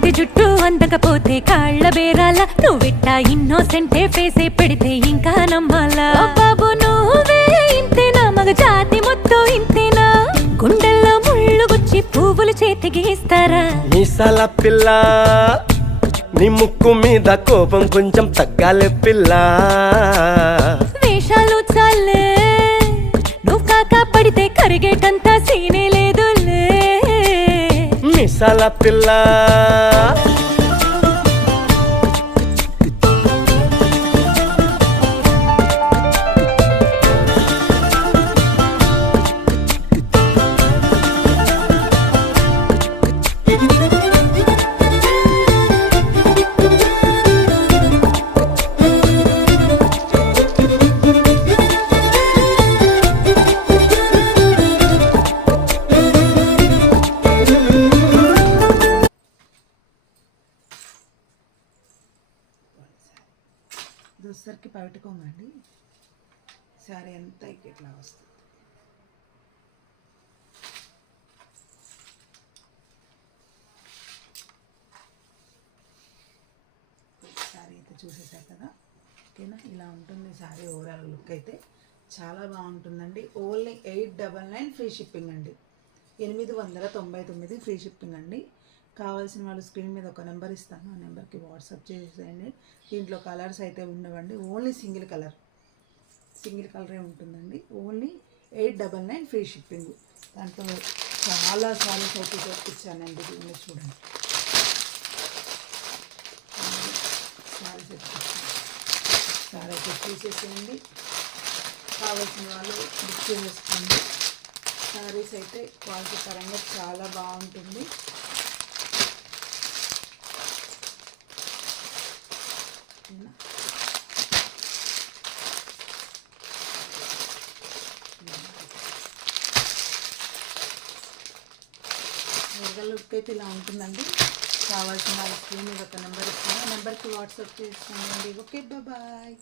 పడితే జుట్టు అందకపోతే కాళ్ళ బేరాల నువ్విట్టా ఇన్నోసెంటే ఫేసే పెడితే ఇంకా నమ్మాలా బాబు నువ్వే ఇంతేనా మగ జాతి మొత్తం ఇంతేనా గుండెల్లో ముళ్ళు గుచ్చి పువ్వులు చేతికి ఇస్తారా మీసాల పిల్ల నీ ముక్కు మీద కోపం కొంచెం తగ్గాలే పిల్ల వేషాలు చాలే నువ్వు కాకా పడితే కరిగేటంతా సీనే లేదులే మీసాల పిల్ల దూసరికి పట్టుకోమండి సారీ ఎంత ఇట్లా వస్తుంది సారీ అయితే చూసేసారు కదా ఓకేనా ఇలా ఉంటుంది సారీ ఓవరాల్ లుక్ అయితే చాలా బాగుంటుందండి ఓన్లీ 899 ఫ్రీ షిప్పింగ్ అండి 899 ఫ్రీ షిప్పింగ్ అండి కావాల్సిన వాళ్ళు స్క్రీన్ మీద ఒక నెంబర్ ఇస్తాను ఆ నెంబర్కి వాట్సాప్ చేసేయండి దీంట్లో కలర్స్ అయితే ఉండవండి ఓన్లీ సింగిల్ కలరే ఉంటుందండి ఓన్లీ 899 ఫ్రీ షిప్పింగ్ దాంట్లో చాలా సారీస్ అయితే తెప్పించానండి దీన్ని చూడండి సారీస్ అయితే చూసేసేయండి కావాల్సిన వాళ్ళు బుక్ చేసేసుకోండి సారీస్ అయితే క్వాలిటీ పరంగా చాలా బాగుంటుంది లుక్ అయితే ఇలా ఉంటుందండి కావాల్సిన వాళ్ళ స్క్రీన్ మీద ఒక నెంబర్ ఇస్తాను ఆ నెంబర్కి వాట్సాప్ చేసుకోండి ఓకే బాయ్